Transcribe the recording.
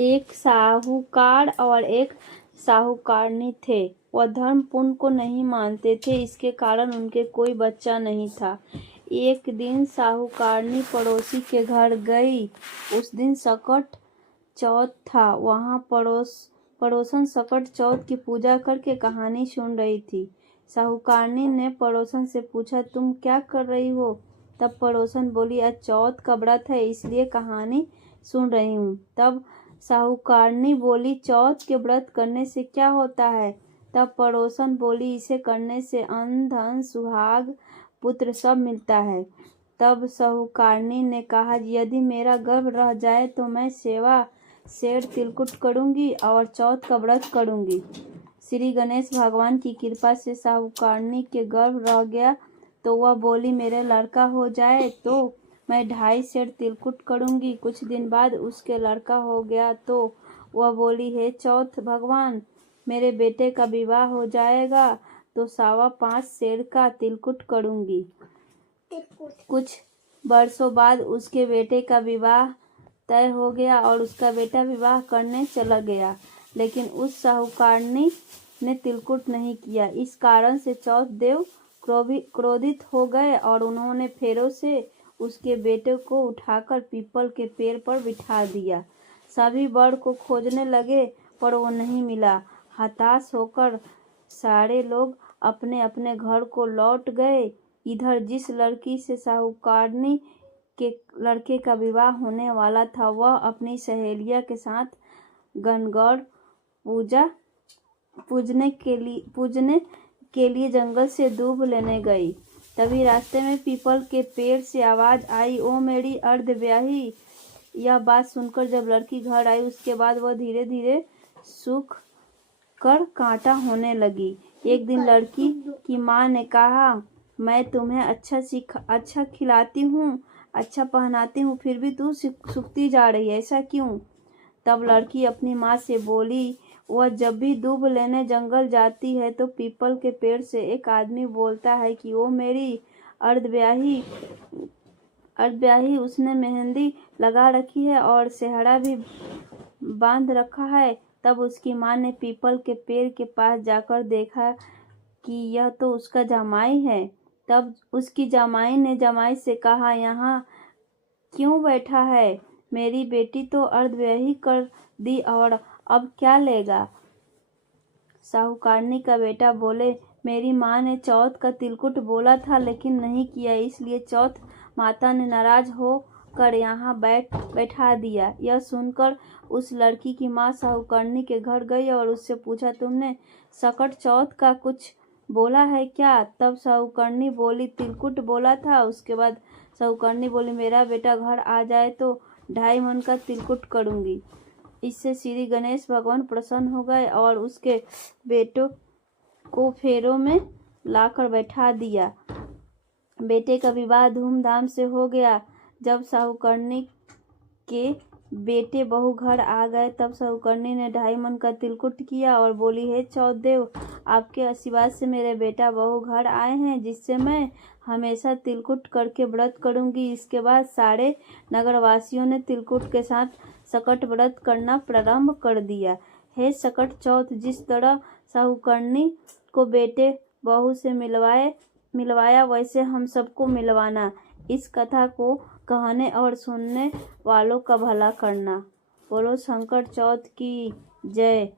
एक साहूकार और एक साहूकारनी थे। वह धर्म पुण्य को नहीं मानते थे, इसके कारण उनके कोई बच्चा नहीं था। एक दिन साहूकारनी पड़ोसी के घर गई। उस दिन सकट चौथ था। वहाँ पड़ोसन सकट चौथ की पूजा करके कहानी सुन रही थी। साहूकारनी ने पड़ोसन से पूछा, तुम क्या कर रही हो? तब पड़ोसन बोली, आज चौथ का व्रत है, इसलिए कहानी सुन रही हूँ। तब साहूकारनी बोली, चौथ के व्रत करने से क्या होता है? तब पड़ोसन बोली, इसे करने से अन्न धन सुहाग पुत्र सब मिलता है। तब साहूकारनी ने कहा, यदि मेरा गर्भ रह जाए तो मैं सेवा शेर तिलकुट करूंगी और चौथ का व्रत करूंगी। श्री गणेश भगवान की कृपा से साहूकारनी के गर्भ रह गया तो वह बोली, मेरे लड़का हो जाए तो मैं 2.5 सेर तिलकुट करूंगी। कुछ दिन बाद उसके लड़का हो गया तो वह बोली, हे चौथ भगवान, मेरे बेटे का विवाह हो जाएगा तो 5.25 सेर का तिलकुट करूंगी। कुछ वर्षों बाद उसके बेटे का विवाह तय हो गया और उसका बेटा विवाह करने चला गया, लेकिन उस साहूकारनी ने तिलकुट नहीं किया। इस कारण से चौथ देव क्रोधित हो गए और उन्होंने फेरों से उसके बेटे को उठाकर पीपल के पेड़ पर बिठा दिया। सभी वर को खोजने लगे पर वो नहीं मिला। हताश होकर सारे लोग अपने अपने घर को लौट गए। इधर जिस लड़की से साहूकारनी के लड़के का विवाह होने वाला था वह अपनी सहेलिया के साथ गणगौर पूजने के लिए जंगल से दूब लेने गई। तभी रास्ते में पीपल के पेड़ से आवाज आई, ओ मेरी अर्धब्याही। यह बात सुनकर जब लड़की घर आई उसके बाद वह धीरे धीरे सूख कर कांटा होने लगी। एक दिन लड़की की माँ ने कहा, मैं तुम्हें अच्छा खिलाती हूँ, अच्छा पहनाती हूँ, फिर भी तू सूखती जा रही है, ऐसा क्यों? तब लड़की अपनी माँ से बोली, वह जब भी दूब लेने जंगल जाती है तो पीपल के पेड़ से एक आदमी बोलता है कि वो मेरी अर्धब्याही। उसने मेहंदी लगा रखी है और सेहरा भी बांध रखा है। तब उसकी माँ ने पीपल के पेड़ के पास जाकर देखा कि यह तो उसका जमाई है। तब उसकी जमाई ने जमाई से कहा, यहाँ क्यों बैठा है? मेरी बेटी तो अर्धब्याही कर दी और अब क्या लेगा? साहूकारनी का बेटा बोले, मेरी माँ ने चौथ का तिलकुट बोला था लेकिन नहीं किया, इसलिए चौथ माता ने नाराज हो कर यहाँ बैठा दिया। यह सुनकर उस लड़की की माँ साहूकारनी के घर गई और उससे पूछा, तुमने सकट चौथ का कुछ बोला है क्या? तब साहूकारनी बोली, तिलकुट बोला था। उसके बाद साहूकारनी बोली, मेरा बेटा घर आ जाए तो 2.5 मन का तिलकुट करूंगी। इससे श्री गणेश भगवान प्रसन्न हो गए और उसके बेटों को फेरों में लाकर बैठा दिया। बेटे का विवाह धूमधाम से हो गया। जब साहूकारनी के बेटे बहू घर आ गए तब साहूकारनी ने 2.5 मन का तिलकुट किया और बोली, हे चौथ देव, आपके आशीर्वाद से मेरे बेटा बहू घर आए हैं, जिससे मैं हमेशा तिलकुट करके व्रत करूंगी। इसके बाद सारे नगरवासियों ने तिलकुट के साथ सकट व्रत करना प्रारंभ कर दिया। हे सकट चौथ, जिस तरह साहूकारनी को बेटे बहू से मिलवाया वैसे हम सबको मिलवाना। इस कथा को कहने और सुनने वालों का भला करना। बोलो शंकर चौथ की जय।